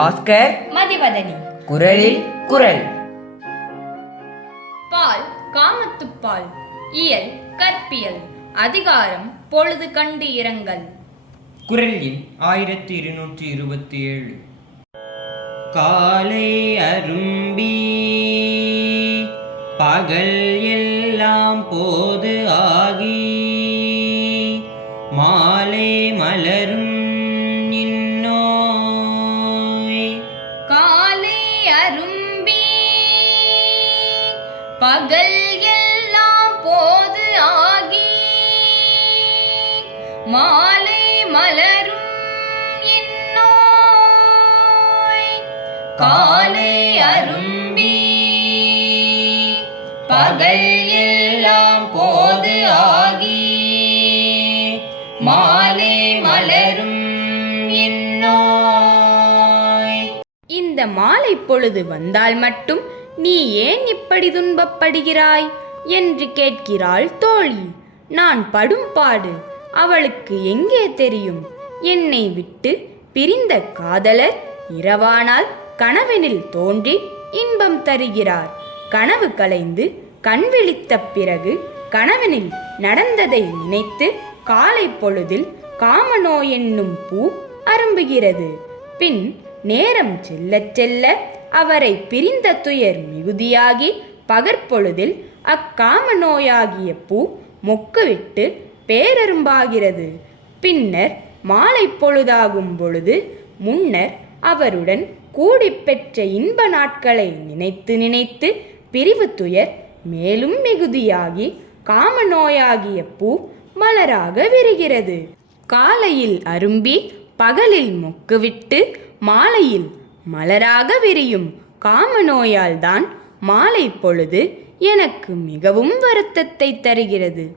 பாஸ்கர். மதிவதனி. குரலில் குரல். பால் காமத்துப்பால் இயல் கற்பியல். அதிகாரம் பொழுது கண்டு இரங்கல். குரல் எண் ஆயிரத்தி இருநூற்றி இருபத்தி ஏழு காலை அரும்பி பகல் எல்லாம் போது ஆகி மாலை பகல் எல்லாம் போது ஆகி மாலை மலரும் என்னோய் காலை அரும்பி பகல் எல்லாம் போது ஆகி மாலை மலரும் என்னோய் இந்த மாலை பொழுது வந்தால் மட்டும் நீ ஏன் இப்படி துன்பப்படுகிறாய்? என்று கேட்கிறாள் தோழி. நான் படும் பாடு அவளுக்கு எங்கே தெரியும்? என்னை விட்டு பிரிந்த காதலர் இரவானால் கனவினில் தோன்றி இன்பம் தருகிறார். கனவு கலைந்து கண் விழித்த பிறகு கனவினில் நடந்ததை நினைத்து காலை பொழுதில் காமனோ என்னும் பூ அரும்புகிறது. பின் நேரம் செல்லச் செல்ல அவரை பிரிந்த துயர் மிகுதியாகி பகற்பொழுதில் அக்காம நோயாகிய பூ மொக்குவிட்டு பேரரும்பாகிறது. பின்னர் மாலை பொழுதாகும் பொழுது முன்னர் அவருடன் கூடி பெற்ற இன்ப நாட்களை நினைத்து நினைத்து பிரிவு துயர் மேலும் மிகுதியாகி காம நோயாகிய பூ மலராக விரிகிறது. காலையில் அரும்பி பகலில் மொக்குவிட்டு மாலையில் மலராக விரியும் காம நோயால்தான் மாலை பொழுது எனக்கு மிகவும் வருத்தத்தை தருகிறது.